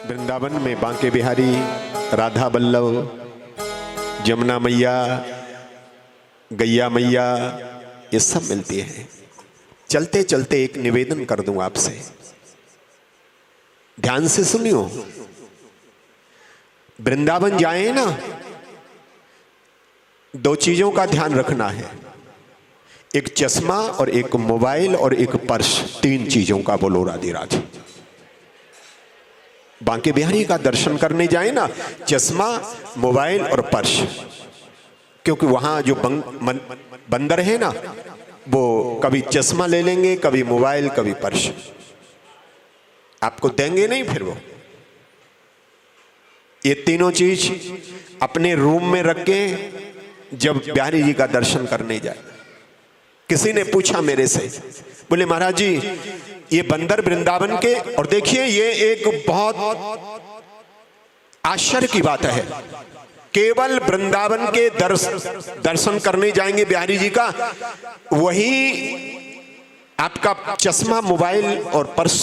वृंदावन में बांके बिहारी, राधा बल्लभ, जमुना मैया, गैया मैया, ये सब मिलती है। चलते चलते एक निवेदन कर दूं आपसे, ध्यान से सुनियो। वृंदावन जाए ना, दो चीजों का ध्यान रखना है, एक चश्मा और एक मोबाइल और एक पर्स, तीन चीजों का बोलो राधे राधे। बांके बिहारी का दर्शन करने जाए ना, चश्मा, मोबाइल और पर्स, क्योंकि वहां जो बंदर है ना, वो कभी चश्मा ले लेंगे, कभी मोबाइल, कभी पर्स, आपको देंगे नहीं फिर वो। ये तीनों चीज अपने रूम में रख के जब बिहारी जी का दर्शन करने जाए। किसी ने पूछा मेरे से, बोले महाराज जी ये बंदर वृंदावन के, और देखिए ये एक बहुत आश्चर्य की बात है, केवल वृंदावन के दर्शन करने जाएंगे बिहारी जी का, वही आपका चश्मा, मोबाइल और पर्स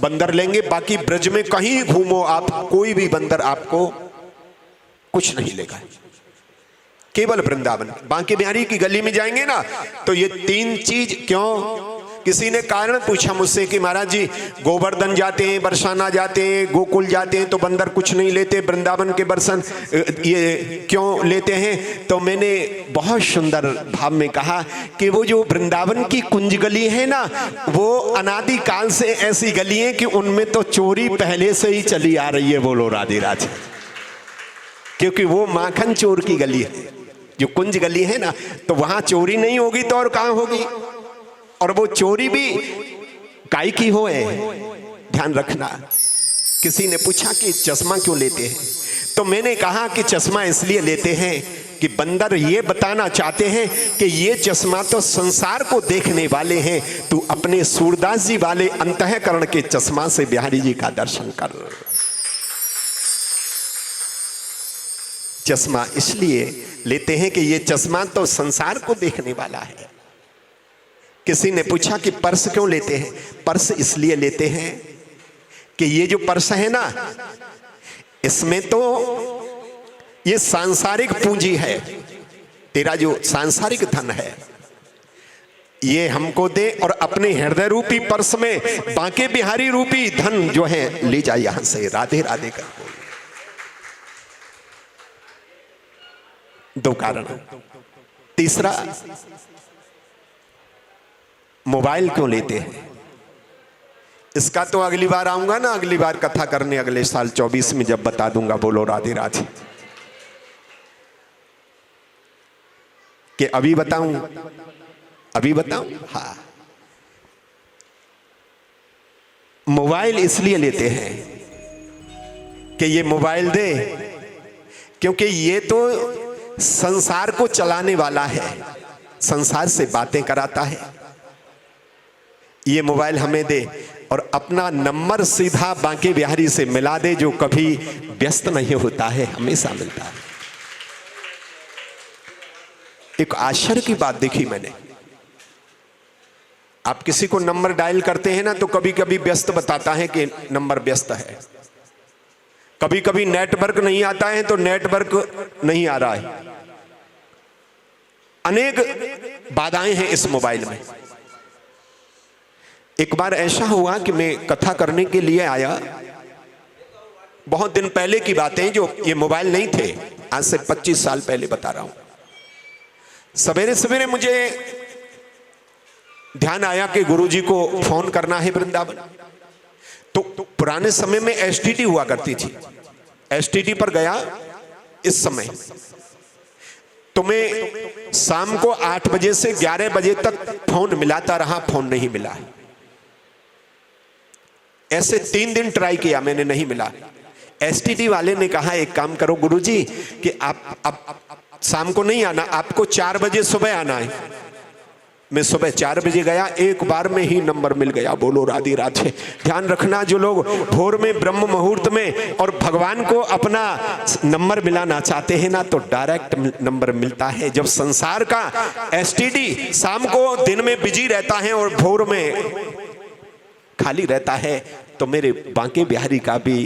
बंदर लेंगे, बाकी ब्रज में कहीं घूमो आप, कोई भी बंदर आपको कुछ नहीं लेगा, केवल वृंदावन। बांके बिहारी की गली में जाएंगे ना तो ये तीन चीज। क्यों? किसी ने कारण पूछा मुझसे कि महाराज जी गोवर्धन जाते हैं, बरसाना जाते हैं, गोकुल जाते हैं तो बंदर कुछ नहीं लेते, वृंदावन के बरसन ये क्यों लेते हैं? तो मैंने बहुत सुंदर भाव में कहा कि वो जो वृंदावन की कुंज गली है ना, वो अनादि काल से ऐसी गली है कि उनमें तो चोरी पहले से ही चली आ रही है, बोलो राधे राधे, क्योंकि वो माखन चोर की गली है। जो कुंज गली है ना, तो वहां चोरी नहीं होगी तो और कहां होगी, और वो चोरी भी काय की हो है, ध्यान रखना। किसी ने पूछा कि चश्मा क्यों लेते हैं, तो मैंने कहा कि चश्मा इसलिए लेते हैं कि बंदर ये बताना चाहते हैं कि ये चश्मा तो संसार को देखने वाले हैं, तू अपने सूरदास जी वाले अंतःकरण के चश्मा से बिहारी जी का दर्शन कर। चश्मा इसलिए लेते हैं कि ये चश्मा तो संसार को देखने वाला है। किसी ने पूछा कि पर्स क्यों लेते हैं, पर्स इसलिए लेते हैं कि ये जो पर्स है ना, इसमें तो ये सांसारिक पूंजी है, तेरा जो सांसारिक धन है ये हमको दे, और अपने हृदय रूपी पर्स में बांके बिहारी रूपी धन जो है ले जा यहां से, राधे राधे कर। दो कारण। तीसरा, मोबाइल क्यों लेते हैं, इसका तो अगली बार आऊंगा ना, अगली बार कथा करने, अगले साल 24 में जब बता दूंगा, बोलो राधे राधे। कि अभी बताऊं? अभी बताऊं? हाँ, मोबाइल इसलिए लेते हैं कि ये मोबाइल दे, क्योंकि ये तो संसार को चलाने वाला है, संसार से बातें कराता है। ये मोबाइल हमें दे और अपना नंबर सीधा बांके बिहारी से मिला दे, जो कभी व्यस्त नहीं होता है, हमेशा मिलता है। एक आश्चर्य की बात देखी मैंने, आप किसी को नंबर डायल करते हैं ना तो कभी कभी व्यस्त बताता है कि नंबर व्यस्त है, कभी कभी नेटवर्क नहीं आता है तो नेटवर्क नहीं आ रहा है। अनेक बाधाएं हैं इस मोबाइल में। एक बार ऐसा हुआ कि मैं कथा करने के लिए आया, बहुत दिन पहले की बातें, जो ये मोबाइल नहीं थे, आज से 25 साल पहले बता रहा हूं। सवेरे सवेरे मुझे ध्यान आया कि गुरुजी को फोन करना है वृंदावन। तो पुराने समय में एसटीडी हुआ करती थी, एसटीडी पर गया। इस समय तो मैं शाम को 8 बजे से 11 बजे तक फोन मिलाता रहा, फोन नहीं मिला। ऐसे 3 दिन ट्राई किया, मैंने नहीं मिला। एसटीडी वाले ने कहा एक काम करो गुरुजी कि आप शाम को नहीं आना, आपको 4 बजे सुबह आना है। मैं सुबह 4 बजे गया, एक बार में ही नंबर मिल गया, बोलो राधे राधे। ध्यान रखना, जो लोग भोर में ब्रह्म मुहूर्त में और भगवान को अपना नंबर मिलाना चाहते हैं ना, तो डायरेक्ट नंबर मिलता है। जब संसार का एसटीडी शाम को दिन में बिजी रहता है और भोर में खाली रहता है, तो मेरे बांके बिहारी का भी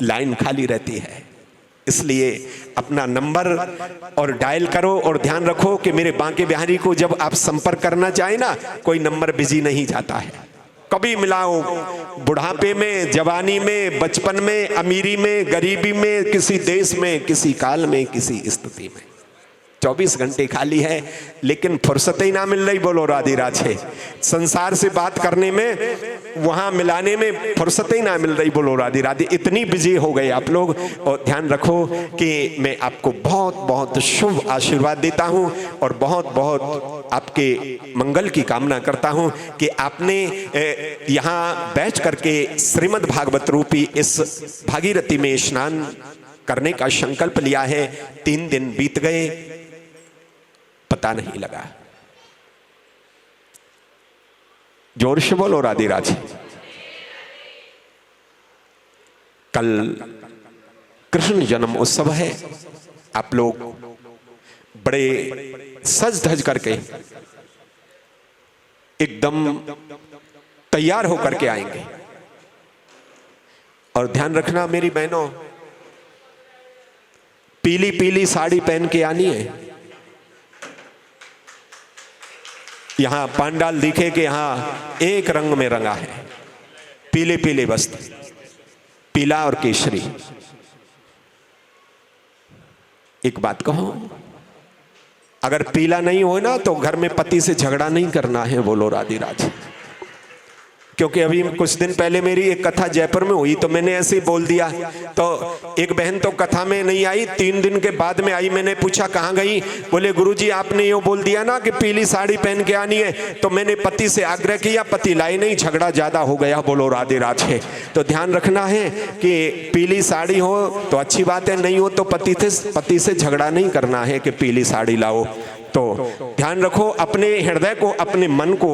लाइन खाली रहती है। इसलिए अपना नंबर और डायल करो और ध्यान रखो कि मेरे बांके बिहारी को जब आप संपर्क करना चाहें ना, कोई नंबर बिजी नहीं जाता है। कभी मिलाओ, बुढ़ापे में, जवानी में, बचपन में, अमीरी में, गरीबी में, किसी देश में, किसी काल में, किसी स्थिति में 24 घंटे खाली है, लेकिन फुर्सत ही ना मिल रही। बोलो राधे राधे। संसार से बात करने में, वहां मिलाने में फुर्सत ही ना मिल रही। बोलो राधे राधे। इतनी बिजी हो गए आप लोग। और ध्यान रखो कि मैं आपको बहुत बहुत शुभ आशीर्वाद देता हूं और बहुत बहुत आपके मंगल की कामना करता हूं कि आपने यहां बैठ करके श्रीमद् भागवत रूपी इस भागीरथी में स्नान करने का संकल्प लिया है। 3 दिन बीत गए, पता नहीं लगा। जोर से बोलो राधे राधे। कल कृष्ण जन्म उत्सव है। आप लोग बड़े सज धज करके एकदम तैयार होकर के आएंगे। और ध्यान रखना मेरी बहनों, पीली पीली साड़ी पहन के आनी है। यहां पांडाल दिखे कि यहां एक रंग में रंगा है, पीले पीले वस्त्र, पीला और केसरी। एक बात कहो, अगर पीला नहीं हो ना तो घर में पति से झगड़ा नहीं करना है। बोलो राधे राधे। क्योंकि अभी कुछ दिन पहले मेरी एक कथा जयपुर में हुई, तो मैंने ऐसे ही बोल दिया। तो एक बहन तो कथा में नहीं आई, 3 दिन के बाद में आई। मैंने पूछा कहाँ गई? बोले गुरुजी आपने ये बोल दिया ना कि पीली साड़ी पहन के आनी है, तो मैंने पति से आग्रह किया, पति लाए नहीं, झगड़ा ज्यादा हो गया। बोलो राधे राधे। तो ध्यान रखना है कि पीली साड़ी हो तो अच्छी बात है, नहीं हो तो पति से झगड़ा नहीं करना है कि पीली साड़ी लाओ। तो ध्यान रखो, अपने हृदय को, अपने मन को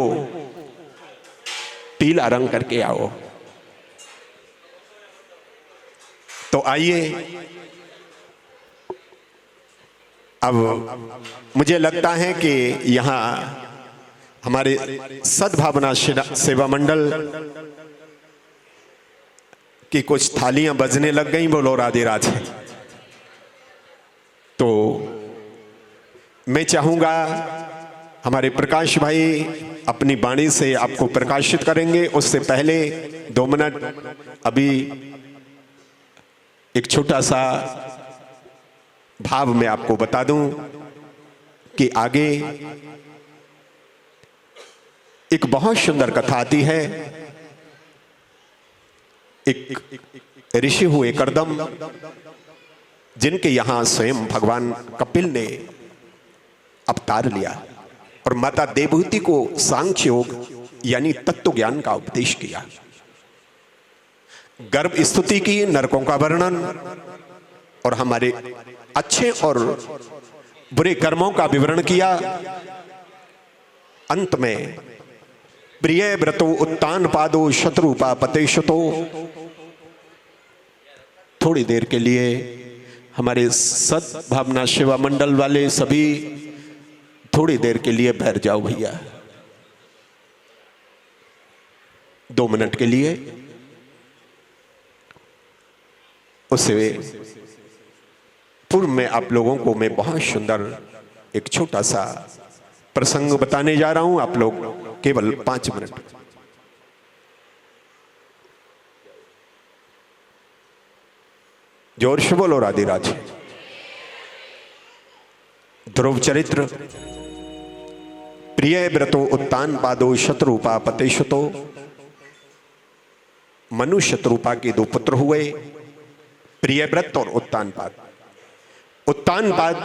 पीला रंग करके आओ। तो आइए, अब मुझे लगता है कि यहां हमारे सद्भावना सेवा मंडल की कुछ थालियां बजने लग गई। बोलो राधे राधे। तो मैं चाहूंगा हमारे प्रकाश भाई अपनी वाणी से आपको प्रकाशित करेंगे। उससे पहले 2 मिनट अभी एक छोटा सा भाव मैं आपको बता दूं कि आगे एक बहुत सुंदर कथा आती है। एक ऋषि हुए कर्दम, जिनके यहां स्वयं भगवान कपिल ने अवतार लिया और माता देवहूति को सांख्य योग यानी तत्व ज्ञान का उपदेश किया। गर्भ स्तुति की, नरकों का वर्णन और हमारे अच्छे और बुरे कर्मों का विवरण किया। अंत में प्रिय व्रतो उत्तान पादो शत्रुपा पतेशतो। थोड़ी देर के लिए हमारे सद्भावना सेवा मंडल वाले सभी थोड़ी देर के लिए बैठ जाओ भैया, 2 मिनट के लिए। उससे पूर्व में आप लोगों को मैं बहुत सुंदर एक छोटा सा प्रसंग बताने जा रहा हूं। आप लोग केवल 5 मिनट। जोर से बोलो राधे राधे। ध्रुव चरित्र। प्रिय व्रतो उत्तान पादो शत्रुपा पतेशतो। मनु शत्रुपा के 2 पुत्र हुए, प्रियव्रत और उत्तानपाद। उत्तानपाद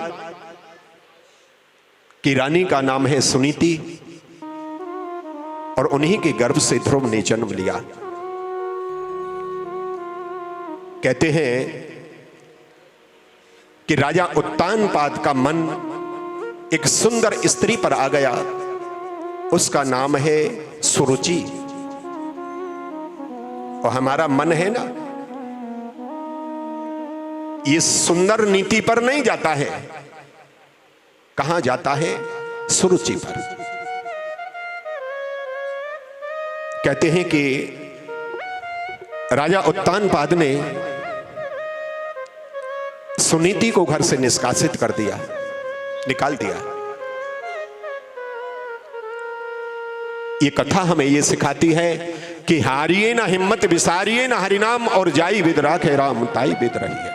की रानी का नाम है सुनीति और उन्हीं के गर्भ से ध्रुव ने जन्म लिया। कहते हैं कि राजा उत्तानपाद का मन एक सुंदर स्त्री पर आ गया। उसका नाम है सुरुचि। और हमारा मन है ना, ये सुंदर नीति पर नहीं जाता है। कहां जाता है? सुरुचि पर। कहते हैं कि राजा उत्तानपाद ने सुनीति को घर से निष्कासित कर दिया, निकाल दिया। ये कथा हमें ये सिखाती है कि हारिए ना हिम्मत विसारिए ना हरिनाम और जाई विद राखे राम ताई विद रही है।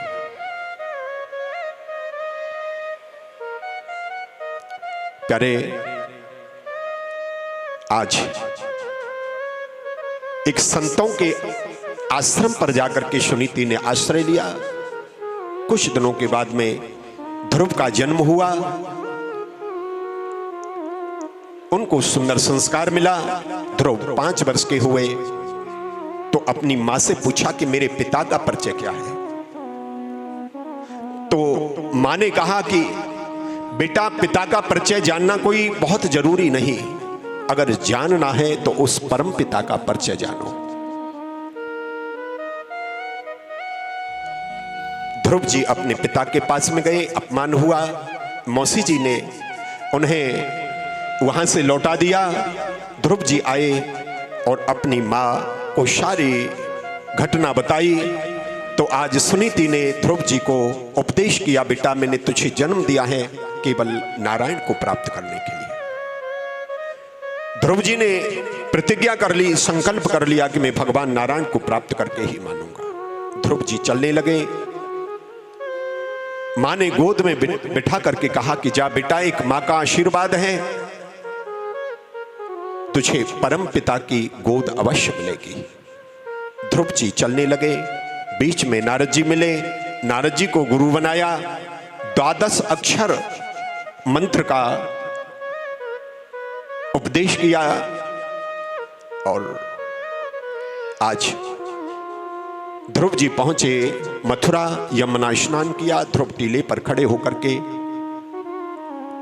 प्यारे, आज एक संतों के आश्रम पर जाकर के सुनीति ने आश्रय लिया। कुछ दिनों के बाद में ध्रुव का जन्म हुआ, उनको सुंदर संस्कार मिला। ध्रुव 5 वर्ष के हुए तो अपनी मां से पूछा कि मेरे पिता का परिचय क्या है। तो मां ने कहा कि बेटा, पिता का परिचय जानना कोई बहुत जरूरी नहीं, अगर जानना है तो उस परम पिता का परिचय जानो। ध्रुव जी अपने पिता के पास में गए, अपमान हुआ। मौसी जी ने उन्हें वहां से लौटा दिया। ध्रुव जी आए और अपनी मां को सारी घटना बताई। तो आज सुनीति ने ध्रुव जी को उपदेश किया, बेटा मैंने तुझे जन्म दिया है केवल नारायण को प्राप्त करने के लिए। ध्रुव जी ने प्रतिज्ञा कर ली, संकल्प कर लिया कि मैं भगवान नारायण को प्राप्त करके ही मानूंगा। ध्रुव जी चलने लगे। मां ने गोद में बिठा करके कहा कि जा बेटा, एक मां का आशीर्वाद है, तुझे परम पिता की गोद अवश्य मिलेगी। ध्रुव जी चलने लगे। बीच में नारद जी मिले, नारद जी को गुरु बनाया। 12 अक्षर मंत्र का उपदेश किया और आज ध्रुव जी पहुंचे मथुरा। यमुना स्नान किया। ध्रुव टीले पर खड़े होकर के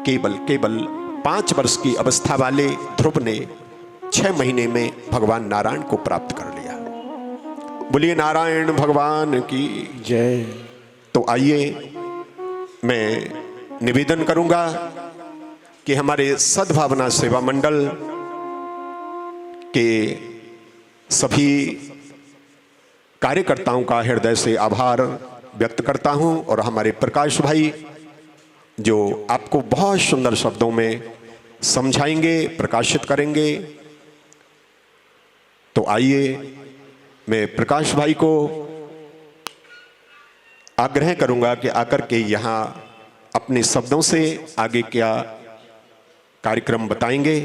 केवल 5 वर्ष की अवस्था वाले ध्रुव ने 6 महीने में भगवान नारायण को प्राप्त कर लिया। बोलिए नारायण भगवान की जय। तो आइए, मैं निवेदन करूंगा कि हमारे सद्भावना सेवा मंडल के सभी कार्यकर्ताओं का हृदय से आभार व्यक्त करता हूं और हमारे प्रकाश भाई जो आपको बहुत सुंदर शब्दों में समझाएंगे, प्रकाशित करेंगे। तो आइए, मैं प्रकाश भाई को आग्रह करूंगा कि आकर के यहाँ अपने शब्दों से आगे क्या कार्यक्रम बताएंगे।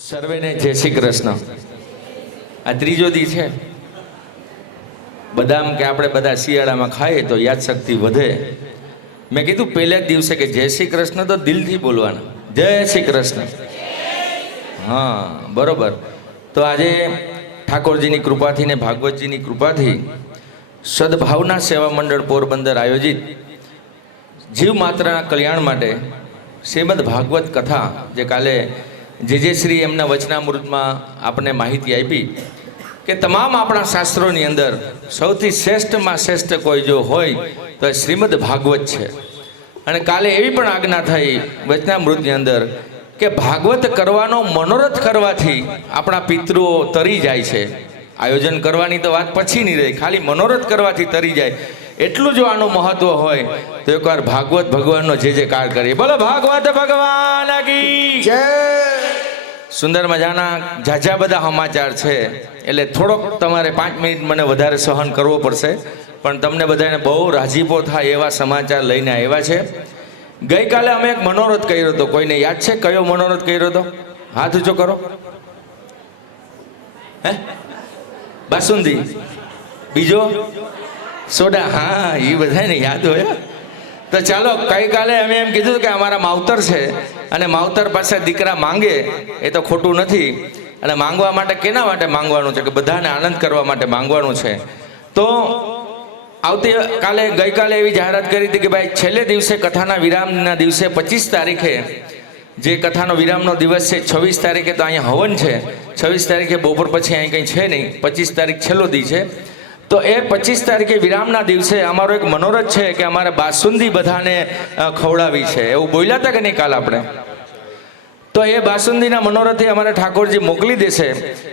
सर्वे ने जय श्री कृष्ण। आ त्रीजो दी है। बदाम के આપણે બધા શિયાળામાં ખાઈએ તો યાદ શક્તિ વધે। મેં કીધું પહેલા જ દિવસે કે જય શ્રી કૃષ્ણ તો દિલથી બોલવાના, જય શ્રી કૃષ્ણ। હા બરોબર। તો આજે ઠાકોરજીની કૃપાથી ને ભાગવતજીની કૃપાથી સદભાવના સેવા મંડળ પોરબંદર આયોજિત જીવ માત્રના કલ્યાણ માટે શ્રીમદ ભાગવત કથા જે કાલે જે શ્રી એમના વચનામૃતમાં આપને માહિતી આપી કે તમામ આપણા શાસ્ત્રોની અંદર સૌથી શ્રેષ્ઠમાં શ્રેષ્ઠ કોઈ જો હોય તો શ્રીમદ ભાગવત છે। અને કાલે એવી પણ આજ્ઞા થઈ વચનામૃતની અંદર કે ભાગવત કરવાનો મનોરથ કરવાથી આપણા પિતૃઓ તરી જાય છે। આયોજન કરવાની તો વાત પછી નહીં રહી, ખાલી મનોરથ કરવાથી તરી જાય। એટલું જો આનું મહત્વ હોય તો એકવાર ભાગવત ભગવાનનો જે કાર કરીએ। બોલો ભાગવત ભગવાન કી જય। સુંદર મજાના ઝાઝા બધા સમાચાર છે એટલે થોડોક તમારે 5 મિનિટ મને વધારે સહન કરવો પડશે, પણ તમને બધાને બહુ રાજીપો થાય એવા સમાચાર લઈને આવ્યા છે। ગઈકાલે અમે એક મનોરથ કર્યો હતો, કોઈને યાદ છે કયો મનોરથ કર્યો હતો? હાથ ઊંચો કરો। હે બાસુંદી, બીજો સોડા, हाँ ये बधाने याद हो। तो चलो कई काले अमे एम कीधुं कि अमारा मावतर छे अने मावतर पासे दीकरा मांगे ए तो खोटुं नथी। अने मांगवा माटे केना माटे मांगवानुं छे? के बधाने आनंद करवा माटे मांगवानुं छे। तो आवती काले गई काले एवी जाहेरात करी थी कि भाई छेल्ले दिवसे कथाना विरामना दिवसे 25 तारीखे जे कथानो विरामनो दिवस है, 26 तारीखे तो अहींया हवन छे, 26 तारीखे बपोर पछी अहीं कंई छे नहीं, 25 तारीख छेल्लो दी छे। तो ए 25 तारीखे विरामना दिवसे अमारो एक मनोरथ है कि अमारे बासुंदी बधाने खवड़ावी छे। एवुं बोल्या था कि नहीं काल आपणे? તો એ બાસુંદીના મનોરથે અમારા ઠાકોરજી મોકલી દેશે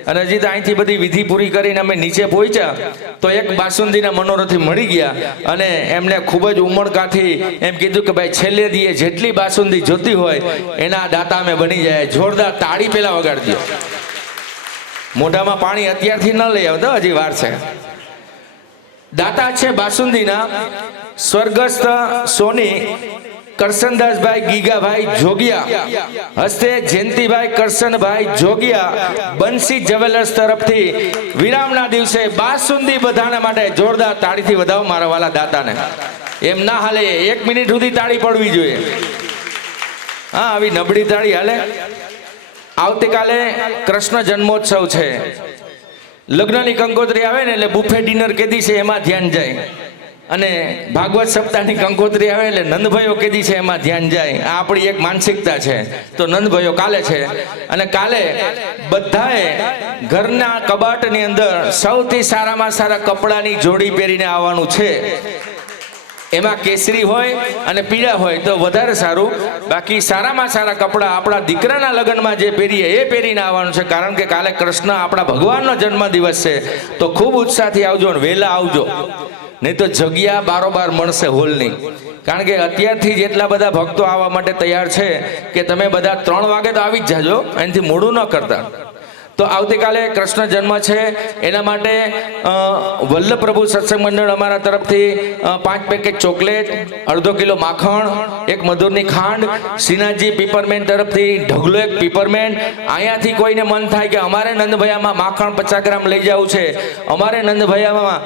અને હજી તો અહીંથી બધી વિધિ પૂરી કરીને અમે નીચે પહોંચ્યા તો એક બાસુંદીના મનોરથી મળી ગયા અને એમને ખૂબ જ ઉમળકાથી એમ કીધું કે ભાઈ છેલ્લે દીએ જેટલી બાસુંદી જોતી હોય એના દાતા અમે બની જાય. જોરદાર તાળી પેલા વગાડજો. મોઢામાં પાણી અત્યારથી ન લઈ આવતો, હજી વાર છે. દાતા છે બાસુંદીના સ્વર્ગસ્થ સોની કરશનદાસભાઈ ગીગાભાઈ જોગિયા, હસ્તે જયંતિભાઈ કરશનભાઈ જોગિયા, બંસી જ્વેલર્સ તરફથી વિરામના દિવસે બાસુંદી બધાને માટે જોરદાર તાળીથી વધાવો મારા વાલા દાતાને. એમ ના હાલે, 1 મિનિટ સુધી તાળી પડવી જોઈએ. હા, આવી નબળી તાળી હાલે? આવતીકાલે કૃષ્ણ જન્મોત્સવ છે. લગ્નની કંકોત્રી આવે ને એટલે બુફે ડિનર કેદી છે એમાં ધ્યાન જાય, અને ભાગવત સપ્તાહની કંકોત્રી આવે એટલે નંદભાઈઓ કેદી છે એમાં ધ્યાન જાય. આ આપણી એક માનસિકતા છે. તો નંદભાઈઓ કાલે છે, અને કાલે બધાએ ઘરના કબાટની અંદર સૌથી સારામાં સારા કપડાની જોડી પહેરીને આવવાનું છે. એમાં કેસરી હોય અને પીળા હોય તો વધારે સારું. બાકી સારામાં સારા કપડાં આપણા દીકરાના લગ્નમાં જે પહેરીએ એ પહેરીને આવવાનું છે, કારણ કે કાલે કૃષ્ણ આપણા ભગવાનનો જન્મદિવસ છે. તો ખૂબ ઉત્સાહથી આવજો ને વહેલા આવજો, નહીં તો જગ્યા બારોબાર મળશે હોલની. કારણ કે અત્યારથી જ એટલા બધા ભક્તો આવવા માટે તૈયાર છે કે તમે બધા 3 વાગે તો આવી જ જાજો, એનાથી મોડું ન કરતા. તો આવતીકાલે કૃષ્ણ જન્મ છે, એના માટે વલ્લભ પ્રભુ સત્સંગ મંડળ અમારા તરફથી 5 પેકેટ ચોકલેટ, અડધો કિલો માખણ, 1 મધુરની ખાંડ, શ્રીનાથજી પીપરમેન્ટ તરફથી ઢગલો 1 પીપરમેન્ટ. અહીંયાથી કોઈને મન થાય કે અમારે નંદભૈયામાં માખણ 50 ગ્રામ લઈ જવું છે, અમારે નંદભૈયામાં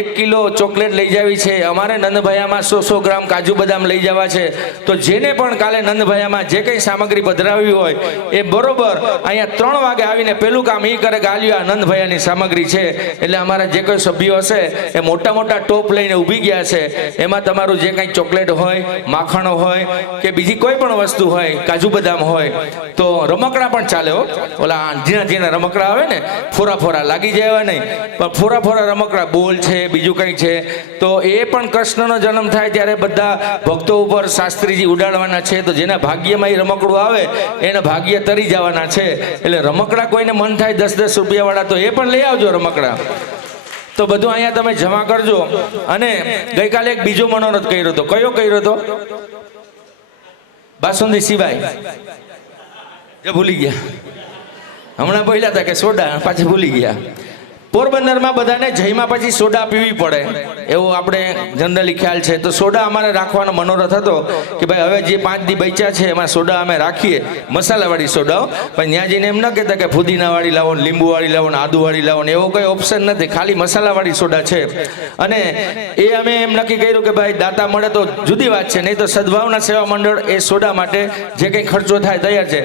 1 કિલો ચોકલેટ લઈ જવી છે, અમારે નંદભૈયામાં 100 ગ્રામ કાજુ બદામ લઈ જવા છે, તો જેને પણ કાલે નંદભૈયામાં જે કંઈ સામગ્રી પધરાવી હોય એ બરોબર અહીંયા 3 વાગે આવીને પેલું કામ એ કરે કે આલ્યો આ નંદભૈયાની સામગ્રી છે. એટલે અમારા જે કોઈ સભ્યો હશે એ મોટા મોટા ટોપ લઈને ઊભી ગયા છે. એમાં તમારું જે કંઈ ચોકલેટ હોય, માખણ હોય કે બીજી કોઈ પણ વસ્તુ હોય, કાજુ બદામ હોય, તો રમકડા પણ ચાલે હો. ઓલા ઝીણા ઝીણા રમકડા આવે ને, ફોરા ફોરા લાગી જાય નહીં, પણ ફોરા ફોરા રમકડા, બોલ છે, બીજું કંઈ છે, તો એ પણ કૃષ્ણનો જન્મ થાય ત્યારે બધા ભક્તો ઉપર શાસ્ત્રીજી ઉડાડવાના છે. તો જેના ભાગ્યમાં એ રમકડું આવે એના ભાગ્ય તરી જવાના છે. એટલે રમકડા કોઈને મન થાય 10-10 રૂપિયા વાળા તો એ પણ લઈ આવજો રમકડા. તો બધું અહીંયા તમે જમા કરજો. અને ગઈકાલે એક બીજો મનોરથ કર્યો હતો. કયો કર્યો હતો? બાસુંદી સિવાય જે ભૂલી ગયા. હમણાં બોલ્યા હતા કે સોડા, પાછી ભૂલી ગયા. પોરબંદરમાં બધાને જયમાં પછી સોડા પીવી પડે એવું આપણે જનરલી ખ્યાલ છે. તો સોડા અમારે રાખવાનો મનોરથ હતો કે ભાઈ હવે જે 5 દી બચ્યા છે એમાં સોડા અમે રાખીએ, મસાલાવાળી સોડાઓ. પણ ત્યાં જઈને એમ ન કહેતા કે ફુદીનાવાળી લાવો ને, લીંબુવાળી લાવો ને, આદુવાળી લાવો ને, એવો કંઈ ઓપ્શન નથી, ખાલી મસાલાવાળી સોડા છે. અને એ અમે એમ નક્કી કર્યું કે ભાઈ દાતા મળે તો જુદી વાત છે, નહીં તો સદભાવના સેવા મંડળ એ સોડા માટે જે કંઈ ખર્ચો થાય તૈયાર છે.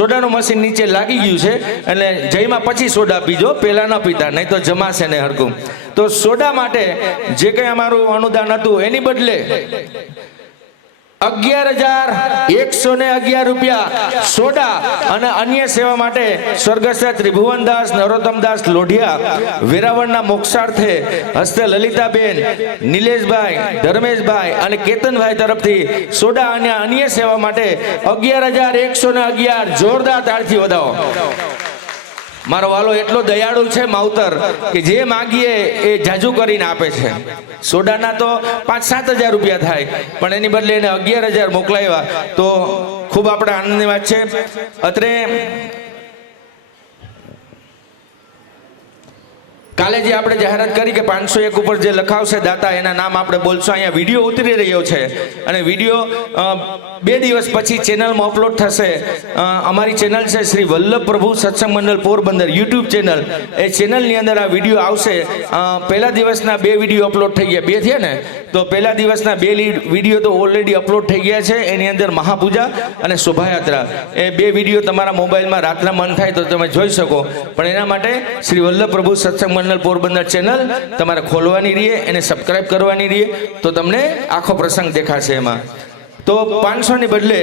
સોડાનું મશીન નીચે લાગી ગયું છે, એટલે જયમાં પછી સોડા પીજો, પહેલાં ન પીતા, નહીં તો જમાશે ને હરકું. તો સોડા માટે જે કંઈ અમારું અનુદાન હતું એની બદલે 11,111 રૂપિયા સોડા અને અન્ય સેવા માટે સ્વર્ગસ્થ ત્રિભુવનદાસ નરોત્તમદાસ લોઢિયા, વેરાવળના મોક્ષાર્થે હસ્તે લલિતાબેન, નિલેશભાઈ, ધર્મેશભાઈ અને કેતનભાઈ તરફથી સોડા અને અન્ય સેવા માટે 11,111 જોરદાર તાળથી વધાવો. મારો વાલો એટલો દયાળુ છે માવતર કે જે માગીએ એ જાજુ કરીને આપે છે. સોડાના તો 5-7 હજાર રૂપિયા થાય, પણ એની બદલે એને 11,000 મોકલાવ્યા. તો ખૂબ આપણે આનંદની વાત છે. અત્રે કાલે જે આપણે જાહેરાત કરી કે 501 ઉપર જે લખાવશે દાતા એના નામ આપણે બોલશું. અહીંયા વિડીયો ઉતરી રહ્યો છે અને વિડીયો 2 દિવસ પછી ચેનલમાં અપલોડ થશે. અમારી ચેનલ છે શ્રી વલ્લભ પ્રભુ સત્સંગ મંડળ પોરબંદર યુટ્યુબ ચેનલ. એ ચેનલની અંદર આ વિડીયો આવશે. પહેલા દિવસના 2 વિડીયો અપલોડ થઈ ગયા, 2 થયા ને, તો પહેલા દિવસના 2 વિડીયો તો ઓલરેડી અપલોડ થઈ ગયા છે. એની અંદર મહાપૂજા અને શોભાયાત્રા એ 2 વિડીયો તમારા મોબાઈલમાં રાતના મન થાય તો તમે જોઈ શકો. પણ એના માટે શ્રી વલ્લભ પ્રભુ સત્સંગ મંડળ પોરબંદર ચેનલ તમારે ખોલવાની રહીએ, એને સબસ્ક્રાઇબ કરવાની રહીએ, તો તમને આખો પ્રસંગ દેખાશે એમાં. તો 500 ની બદલે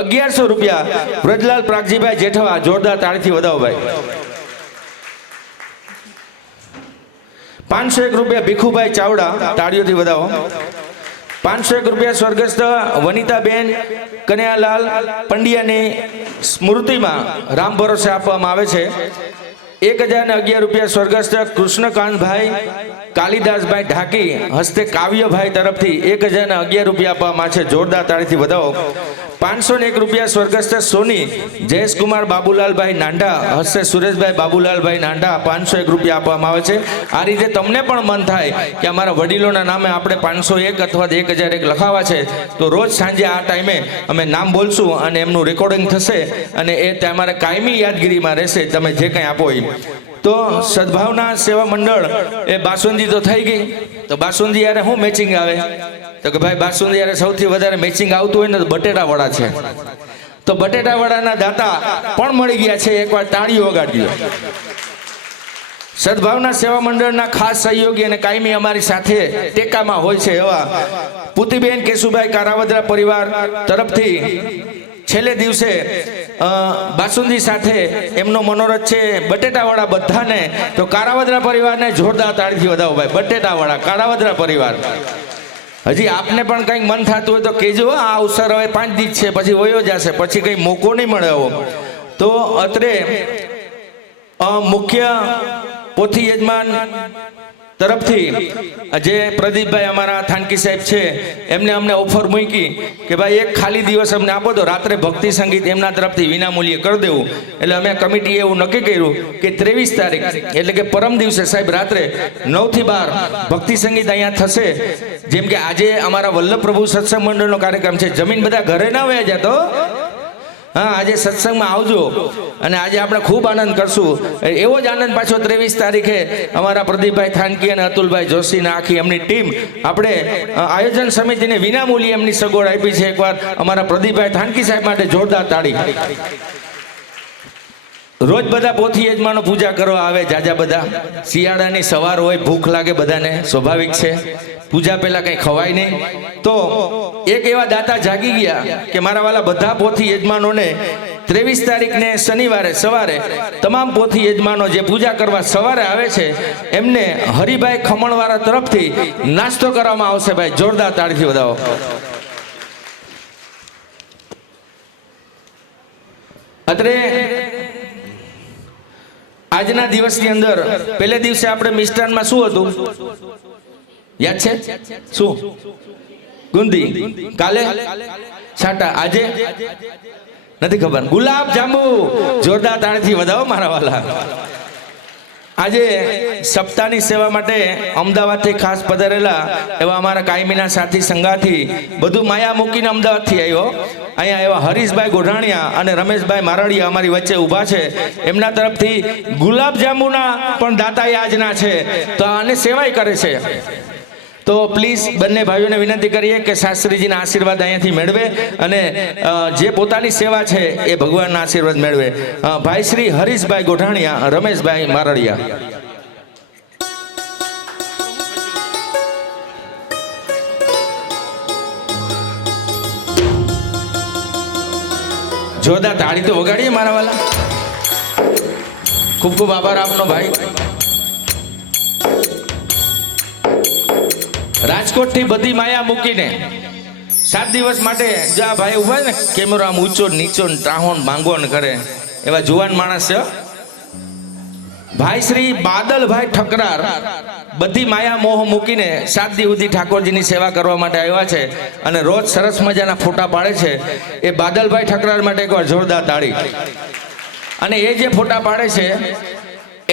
1100 રૂપિયા વ્રજલાલ પ્રાગજીભાઈ જેઠવા, જોરદાર તાળીથી વધાવો ભાઈ. 501 રૂપિયા ભીખુભાઈ ચાવડા, તાળીઓથી વધાવો. 501 રૂપિયા સ્વર્ગસ્થ વનિતાબેન કનૈયાલાલ પંડ્યાની સ્મૃતિમાં રામ ભરોસે આપવામાં આવે છે. 1011 રૂપિયા સ્વર્ગસ્થ કૃષ્ણકાંતભાઈ કાલિદાસભાઈ ઢાકી હસ્તે કાવ્યભાઈ તરફથી 1011 રૂપિયા આપવામાં છે. જોરદાર તાળીથી વધાવો. 501 રૂપિયા સ્વર્ગસ્થ સોની જયેશકુમાર બાબુલાલભાઈ નાંડા હસ્તે સુરેશભાઈ બાબુલાલભાઈ નાંડા 501 રૂપિયા આપવામાં આવે છે. આ રીતે તમને પણ મન થાય કે અમારા વડીલોના નામે આપણે 501 અથવા 1001 લખાવા છે, તો રોજ સાંજે આ ટાઈમે અમે નામ બોલશું અને એમનું રેકોર્ડિંગ થશે અને એ તમારે કાયમી યાદગીરીમાં રહેશે, તમે જે કંઈ આપો એ. તો સદભાવના સેવા મંડળ એ બાસુંદી તો થઈ ગઈ, તો બાસુંદી યારે શું મેચિંગ આવે? તો કે ભાઈ બાસુંદી યારે સૌથી વધારે મેચિંગ આવતું હોય ને તો બટેટા વડા છે. તો બટેટા વડાના દાતા પણ મળી ગયા છે, એકવાર તાળીઓ વગાડજો. સદભાવના સેવા મંડળના ખાસ સહયોગી અને કાયમી અમારી સાથે ટેકામાં હોય છે એવા પુતિબેન કેશુભાઈ કારાવદરા પરિવાર તરફથી છેલ્લે દિવસે બાસુંદી સાથે એમનો મનોરથ છે બટેટાવાળા બધાને. તો કારાવદરા પરિવારને જોરદાર તાળીથી વધાવો ભાઈ. બટેટાવાળા કારાવદરા પરિવાર, હજી આપને પણ કંઈક મન થતું હોય તો કહેજો. આ અવસર હવે 5 દિવસ છે, પછી વયો જશે, પછી કંઈ મોકો નહીં મળે આવો. તો અત્રે મુખ્ય પોથી યજમાન તરફથી જે પ્રદીપભાઈ અમારા થાનકી સાહેબ છે, એમને અમને ઓફર મૂકી કે ભાઈ એક ખાલી દિવસ અમને આપો તો રાત્રે ભક્તિ સંગીત એમના તરફથી વિનામૂલ્યે કરી દેવું. એટલે અમે કમિટીએ એવું નક્કી કર્યું કે 23 તારીખ એટલે કે પરમ દિવસે સાહેબ રાત્રે 9 થી 12 ભક્તિ સંગીત અહીંયા થશે. જેમ કે આજે અમારા વલ્લભ પ્રભુ સત્સંગ મંડળનો કાર્યક્રમ છે. જમીન બધા ઘરે ના વયા જતો, હા, આજે સત્સંગમાં આવજો અને આજે આપણે ખૂબ આનંદ કરશું. એવો જ આનંદ પાછો 23 તારીખે અમારા પ્રદીપભાઈ થાનકી અને અતુલભાઈ જોશીના આખી એમની ટીમ આપણે આયોજન સમિતિને વિનામૂલ્યે એમની સગવડ આપી છે. એકવાર અમારા પ્રદીપભાઈ થાનકી સાહેબ માટે જોરદાર તાળી. રોજ બધા પોથી યજમાનો પૂજા કરવા આવે, જાજા બધા. શિયાળાની સવાર હોય, ભૂખ લાગે બધાને, સ્વાભાવિક છે. પૂજા પહેલા કંઈ ખવાય નહીં. તો એક એવા દાતા જાગી ગયા કે મારા વાલા બધા પોથી યજમાનોને 23 તારીખને શનિવારે સવારે તમામ પોથી યજમાનો જે પૂજા કરવા સવારે આવે છે એમને હરિભાઈ ખમણવાળા તરફથી નાસ્તો કરવામાં આવશે. ભાઈ જોરદાર તાળીથી વધાવો. અત્રે આજના દિવસની અંદર પહેલે દિવસે આપણે મિષ્ટાનમાં શું હતું યાદ છે? શું? ગુંદી. કાલે છાટા. આજે નથી ખબર. ગુલાબ જાંબુ. જોરદાર તાળીથી વધાવો મારા વાલા. આજે સપ્તાહની સેવા માટે અમદાવાદથી ખાસ પધારેલા એવા અમારા કાયમીના સાથી સંગાથી બધું માયા મૂકીને અમદાવાદથી આવ્યો. અહીંયા એવા હરીશભાઈ ગોઢાણીયા અને રમેશભાઈ મારડિયા અમારી વચ્ચે ઊભા છે. એમના તરફથી ગુલાબ જાંબુના પણ દાતા આજના છે, તો આને સેવાય કરે છે. તો પ્લીઝ બંને ભાઈઓને વિનંતી કરીએ કે શાસ્ત્રીજીના આશીર્વાદ અહીંયાથી મેળવે અને જે પોતાની સેવા છે એ ભગવાનના આશીર્વાદ મેળવે. ભાઈ શ્રી હરીશભાઈ ગોઢાણીયા, રમેશભાઈ મારડિયા. જોરદાર તાળી તો વગાડીએ મારા વાલા. ખૂબ ખૂબ આભાર આપનો ભાઈ. રાજકોટ થી બધી માયા મૂકીને 7 દિવસ માટે જો આ ભાઈ ઉભા ને, કેમેરો આમ ઊંચો નીચો ત્રાહોણ માંગોન કરે એવા જુવાન માણસ છે. ભાઈ શ્રી બાદલભાઈ ઠકરાર બધી માયા મોહ મૂકીને 7 દિવસ સુધી ઠાકોરજીની સેવા કરવા માટે આવ્યા છે અને રોજ સરસ મજાના ફોટા પાડે છે. એ બાદલભાઈ ઠકરાર માટે એકવાર જોરદાર તાળી. અને એ જે ફોટા પાડે છે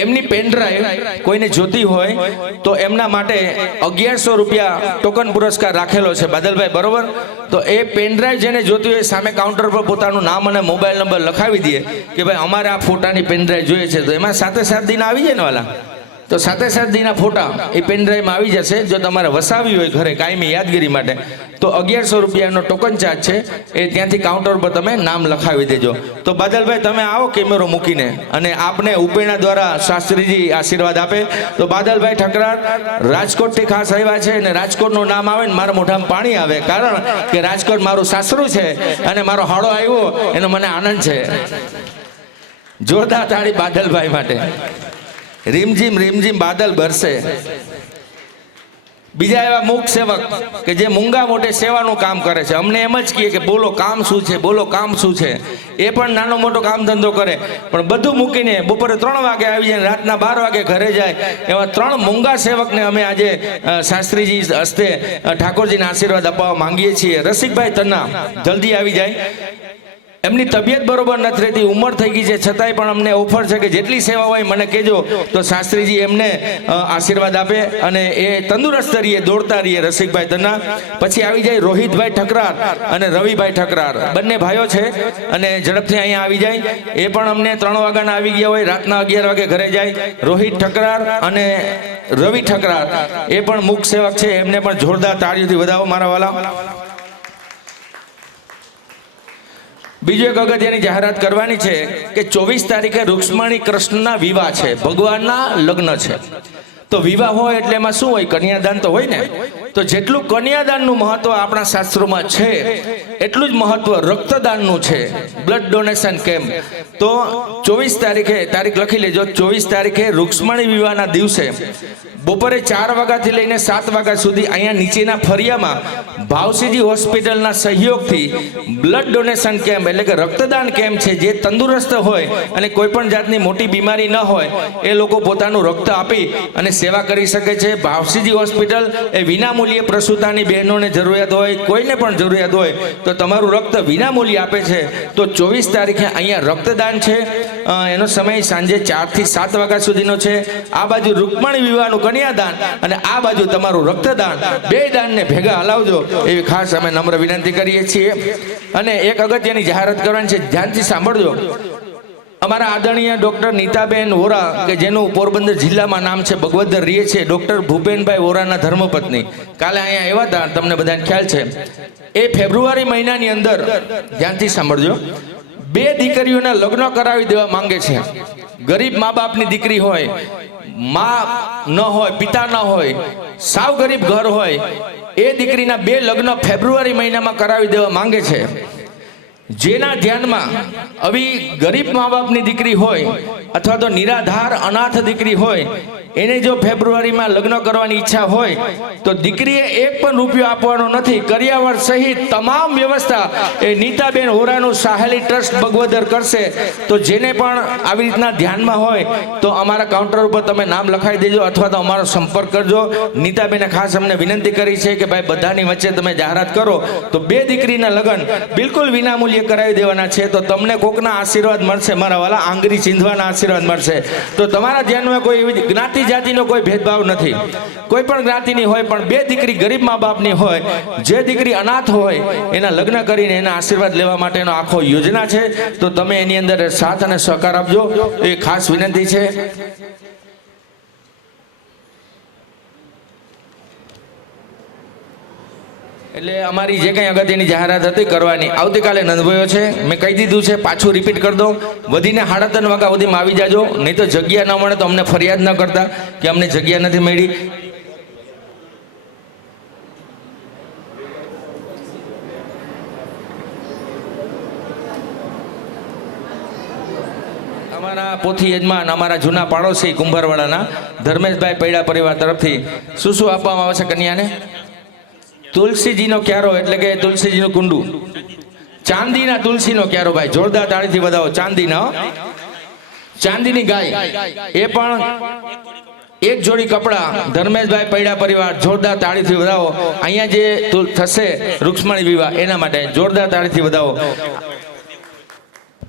એમની પેનડ્રાઈવ કોઈને જોતી હોય તો એમના માટે 1100 રૂપિયા ટોકન પુરસ્કાર રાખેલો છે બાદલભાઈ, બરોબર? તો એ પેનડ્રાઈવ જેને જોતી હોય સામે કાઉન્ટર પર પોતાનું નામ અને મોબાઈલ નંબર લખાવી દે કે ભાઈ અમારે આ ફોટાની પેનડ્રાઈવ જોઈએ છે. તો એમાં 7 દિન આવી જાય ને વાલા. તો 7 દિનના ફોટા એ પેનડ્રાઈવમાં આવી જશે. જો તમારે વસાવી હોય ઘરે કાયમી યાદગીરી માટે તો 1100 રૂપિયાનો ટોકન ચાર્જ છે. એ ત્યાંથી કાઉન્ટર પર તમે નામ લખાવી દેજો. તો બાદલભાઈ તમે આવો કેમેરો મૂકીને અને આપને ઉપેણા દ્વારા શાસ્ત્રીજી આશીર્વાદ આપે. તો બાદલભાઈ ઠકરાર રાજકોટથી ખાસ આવ્યા છે અને રાજકોટનું નામ આવે ને મારા મોઢામાં પાણી આવે, કારણ કે રાજકોટ મારું સાસરું છે અને મારો હાડો આવ્યો એનો મને આનંદ છે. જોરદાર તાળી બાદલભાઈ માટે. રીમઝીમ રીમઝીમ બાદલ બરસે. બીજા એવા મૂક સેવક કે જે મૂંગા મોટે સેવાનું કામ કરે છે, અમને એમ જ કહીએ કે બોલો કામ શું છે, બોલો કામ શું છે. એ પણ નાનો મોટો કામ ધંધો કરે, પણ બધું મૂકીને બપોરે 3 વાગે આવી જાય, રાતના 12 વાગે ઘરે જાય. એવા 3 મૂંગા સેવકને અમે આજે શાસ્ત્રીજી હસ્તે ઠાકોરજીના આશીર્વાદ અપાવવા માંગીએ છીએ. રસિકભાઈ તન્ના જલ્દી આવી જાય. એમની તબિયત બરોબર નથી રહેતી, ઉંમર થઈ ગઈ છે, છતાંય પણ અમને ઓફર છે કે જેટલી સેવા હોય મને કહેજો તો શાસ્ત્રીજી એમને આશીર્વાદ આપે અને એ તંદુરસ્ત રહીએ, દોડતા રહીએ. રસિકભાઈ તન્ના. પછી આવી જાય રોહિતભાઈ ઠકરાર અને રવિભાઈ ઠકરાર, બંને ભાઈઓ છે અને ઝડપથી અહીંયા આવી જાય. એ પણ અમને 3 વાગ્યાના આવી ગયા હોય, રાતના 11 વાગે ઘરે જાય. રોહિત ઠકરાર અને રવિ ઠકરાર એ પણ મુખ સેવક છે, એમને પણ જોરદાર તાળીઓથી વધાવો મારા વાલા. બીજું એક અગત્યની જાહેરાત કરવાની છે કે 24 તારીખે રૂક્ષ્મણી કૃષ્ણના વિવાહ છે, ભગવાનના લગ્ન છે. તો વિવાહ હોય એટલે એમાં શું હોય? કન્યાદાન તો હોય ને. તો જેટલું કન્યાદાનનું મહત્વ આપણા શાસ્ત્રોમાં છે એટલું જ મહત્વ રક્તદાનનું છે, બ્લડ ડોનેશન કેમ્પ. તો 24 તારીખે, તારીખ લખી લેજો, 24 તારીખે રૂક્ષ્મણી વિવાહના દિવસે બપોરે 4 વાગ્યાથી લઈને 7 વાગ્યા સુધી અહીંયા નીચેના ફળિયામાં ભાવસીજી હોસ્પિટલના સહયોગથી બ્લડ ડોનેશન કેમ્પ એટલે કે રક્તદાન કેમ્પ છે. જે તંદુરસ્ત હોય અને કોઈ પણ જાતની મોટી બીમારી ન હોય એ લોકો પોતાનું રક્ત આપી અને સેવા કરી શકે છે. ભાવસીજી હોસ્પિટલ એ વિનામૂલ્યે પ્રસૂતાની બહેનોને જરૂરિયાત હોય, કોઈને પણ જરૂરિયાત હોય તો તમારું રક્ત વિનામૂલ્યે આપે છે. તો 24 તારીખે અહીંયા રક્તદાન છે. એનો સમય સાંજે 4 થી 7 વાગ્યા સુધીનો છે. આ બાજુ રૂક્ષ્મણી વિવાહનું કન્યાદાન અને આ બાજુ તમારું રક્તદાન, 2 દાનને ભેગા હલાવજો એવી ખાસ અમે નમ્ર વિનંતી કરીએ છીએ. અને એક અગત્યની જાહેરાત કરવાની છે, ધ્યાનથી સાંભળજો. અમારા આદરણીય ડોક્ટર નીતાબેન વોરા કે જેનું પોરબંદર જિલ્લામાં નામ છે, ભગવદર રહે છે, ડોક્ટર ભૂપેનભાઈ વોરાના ધર્મપત્ની કાલે અહીંયા આવ્યા હતા, તમને બધાને ખ્યાલ છે. એ ફેબ્રુઆરી મહિનાની અંદર, ધ્યાનથી સાંભળજો, 2 દીકરીઓના લગ્ન કરાવી દેવા માંગે છે. ગરીબ મા બાપની દીકરી હોય, મા ન હોય, પિતા ન હોય, સાવ ગરીબ ઘર હોય, એ દીકરીના 2 લગ્ન ફેબ્રુઆરી મહિનામાં કરાવી દેવા માંગે છે. જેના ધ્યાનમાં આવી ગરીબ મા બાપની દીકરી હોય અથવા તો નિરાધાર અનાથ દીકરી હોય, એને જો ફેબ્રુઆરીમાં લગ્ન કરવાની ઈચ્છા હોય તો દીકરીએ 1 પણ રૂપિયો આપવાનો નથી. કરિયાવર સહિત તમામ વ્યવસ્થા એ નીતાબેન હોરાનું સાહેલી ટ્રસ્ટ ભગવદર કરશે. તો જેને પણ આવી રીતના ધ્યાનમાં હોય તો અમારા કાઉન્ટર ઉપર તમે નામ લખાવી દેજો અથવા તો અમારો સંપર્ક કરજો. નીતાબેને ખાસ અમને વિનંતી કરી છે કે ભાઈ બધાની વચ્ચે તમે જાહેરાત કરો તો 2 દીકરીના લગ્ન બિલકુલ વિનામૂલ્યે કરાવી દેવાના છે. તો તમને કોકના આશીર્વાદ મળશે મારા વાલા, આંગળી ચીંધવાના આશીર્વાદ મળશે. તો તમારા ધ્યાનમાં કોઈ એવી જ્ઞાતિ જાતિનો કોઈ ભેદભાવ નથી, કોઈ પણ જ્ઞાતિની હોય પણ 2 દીકરી ગરીબ મા બાપની હોય, જે દીકરી અનાથ હોય એના લગ્ન કરીને એના આશીર્વાદ લેવા માટેનો આખો યોજના છે. તો તમે એની અંદર સાથ અને સહકાર આપજો એ ખાસ વિનંતી છે. એટલે અમારી જે કંઈ અગત્યની જાહેરાત હતી કરવાની, આવતીકાલે નંદભાઈઓ છે, મેં કહી દીધું છે, પાછું રિપીટ કરી દઉં. વધીને 3:30 વાગ્યા સુધીમાં આવી જાજો, નહીં તો જગ્યા ન મળે તો અમને ફરિયાદ ન કરતા કે અમને જગ્યા નથી મળી. અમારા પોથી યજમાન, અમારા જૂના પાડોશી કુંભારવાડાના ધર્મેશભાઈ પૈડા પરિવાર તરફથી શું શું આપવામાં આવે છે કન્યાને? તુલસીજીનો ક્યારો એટલે કે તુલસીજીનું કુંડું, ચાંદીના તુલસીનો ક્યારો. ભાઈ જોરદાર તાળીથી વધાવો. ચાંદીનો, ચાંદીની ગાય, એ પણ 1 જોડી કપડા. ધર્મેશભાઈ પૈડા પરિવાર જોરદાર તાળીથી વધાવો. અહીંયા જે થશે રૂક્ષ્મણી વિવાહ એના માટે જોરદાર તાળીથી વધાવો.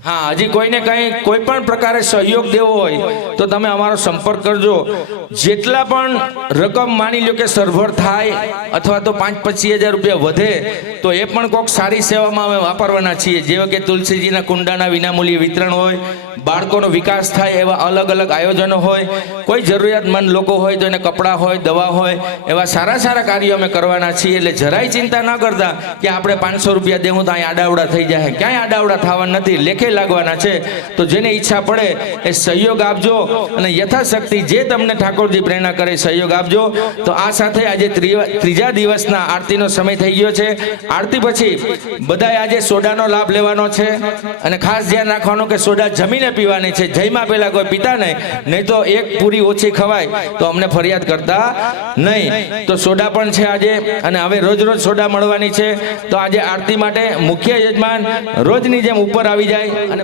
હા, હજી કોઈને કંઈ કોઈ પણ પ્રકારે સહયોગ દેવો હોય તો તમે અમારો સંપર્ક કરજો. જેટલા પણ રકમ માની લો કે સરભર થાય અથવા તો 5-25 હજાર રૂપિયા વધે તો એ પણ કોઈક સારી સેવામાં અમે વાપરવાના છીએ. જેવા કે તુલસીજીના કુંડાના વિનામૂલ્યે વિતરણ હોય, બાળકોનો વિકાસ થાય એવા અલગ અલગ આયોજનો હોય, કોઈ જરૂરિયાતમંદ લોકો હોય તો એને કપડાં હોય, દવા હોય, એવા સારા સારા કાર્યો અમે કરવાના છીએ. એટલે જરાય ચિંતા ન કરતા કે આપણે 500 રૂપિયા દેવું તો અહીં આડાવડા થઈ જાય. ક્યાંય આડાવડા થવા નથી, લેખે લાગવાના છે. તો જેને ઈચ્છા પડે એ સહયોગ આપજો અને યથાશક્તિ જે તમને ઠાકોરજી પ્રેરણા કરે સહયોગ આપજો. તો આ સાથે આજે 3જા દિવસના આરતીનો સમય થઈ ગયો છે. આરતી પછી બધાએ આજે સોડાનો લાભ લેવાનો છે અને ખાસ ધ્યાન રાખવાનું કે સોડા જમીને જમીને પીવાની છે, જઈમાં પહેલા કોઈ પીતા નહીં તો એક પૂરી ઓછી ખવાય તો અમને ફરિયાદ કરતા નહીં. તો સોડા પણ છે આજે, અને હવે રોજ રોજ સોડા મળવાની છે. તો આજે આરતી માટે મુખ્ય યજમાન રોજની જેમ ઉપર આવી જાય અને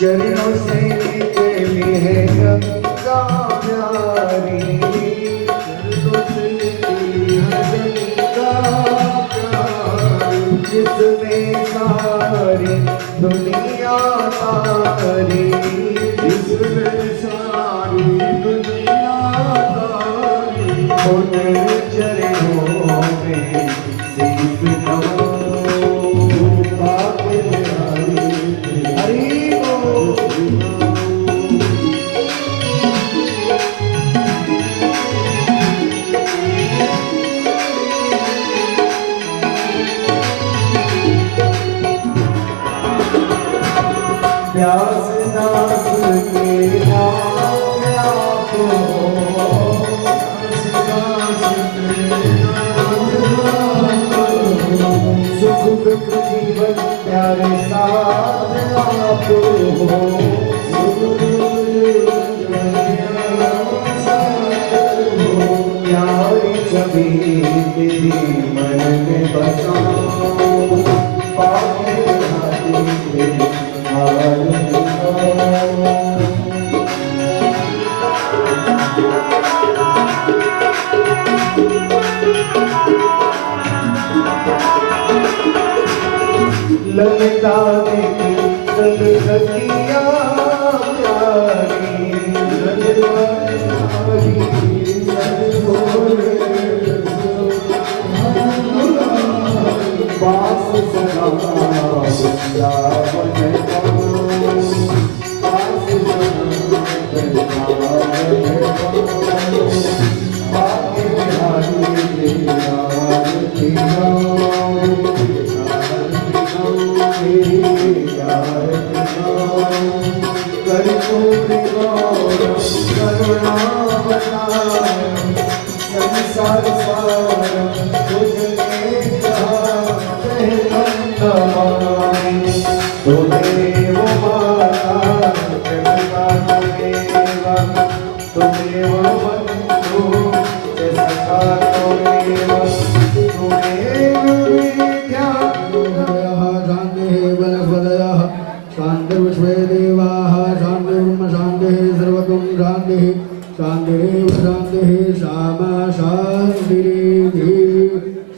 चरणों से निकली है गंगा प्यारी, चरणों से निकली है गंगा प्यारी, जिसमें सारी दुनिया तारी, जिसमें सारी दुनिया तारी, उन चरणों में शीश नवाऊं, पाके हरि प्यास दास के नाम आपको, प्यास दास के नाम आपको, सुख दुख जीवन प्यारे साथ आपको, सुख दुख जीवन प्यारे साथ आपको, प्यारी छवि तेरी मन में बसाऊं, पाके हाथी तेरी ललिता देवी सलगतिया प्यारी, ललिता देवी पास सदा वृंदावन पास सदा पाके बिहारी तेरा संसार सार तुझने तुमेव माता जगता तुमेव बंधु सखा तुमेव विद्या शांति वनस्पतयः शांतिर्विश्वे देवाः शांतिर्ब्रह्म शांतिः सर्वगं शांतिः शांतिरेव शांतिः श्यामा शांतिरेधि।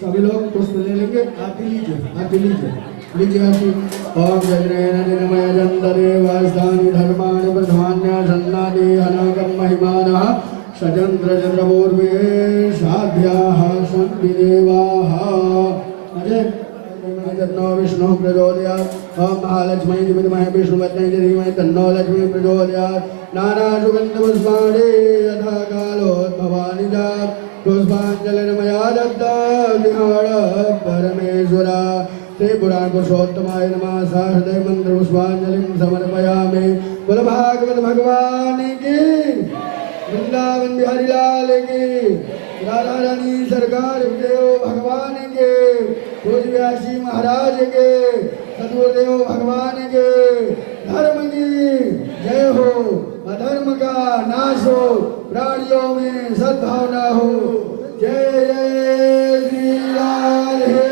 सभी लोग पुष्प ले लेंगे, आरती लीजिए आरती। ओम जगनेन निरमय जंतरे वास्तानि धर्माणि प्रधान्य सन्नादि अनागम महिमानः सजंत्र चंद्रपूर्वे साध्याः सन्ति देवाः। अजय तन्नो विष्णु प्रचोदयात्। ओम महालक्ष्मी विद्महे विष्णुपत्नी धीमहि तन्नो लक्ष्मी प्रचोदयात्। नाना सुगंध पुष्पाणि यथा कालोद्भवानि च पुष्पाञ्जलिर्मया दत्ता विहार परमेश्वरा। श्री पुराण पुरुषोत्तमाय नमः। सहृदय मंत्र पुष्पांजलिं समर्पयामि। बोल भागवत भगवान की, वृंदावन बिहारी लाल की, राधा रानी सरकार देव भगवान के, भोज व्यासी महाराज के, सदगुरुदेव भगवान के, धर्म की जय हो, अधर्म का नाश हो, प्राणियों में सद्भावना हो। जय जय श्री राधे,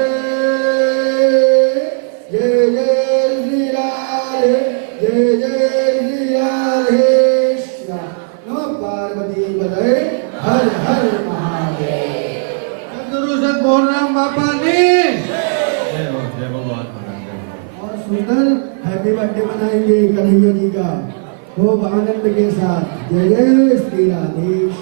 जय जय श्री राधे, जय जय श्री राधे। नमः पार्वती। सुंदर हैप्पी बर्थडे मनाएंगे कन्हैया जी का खूब आनंद के साथ। जय जय श्री राधेश।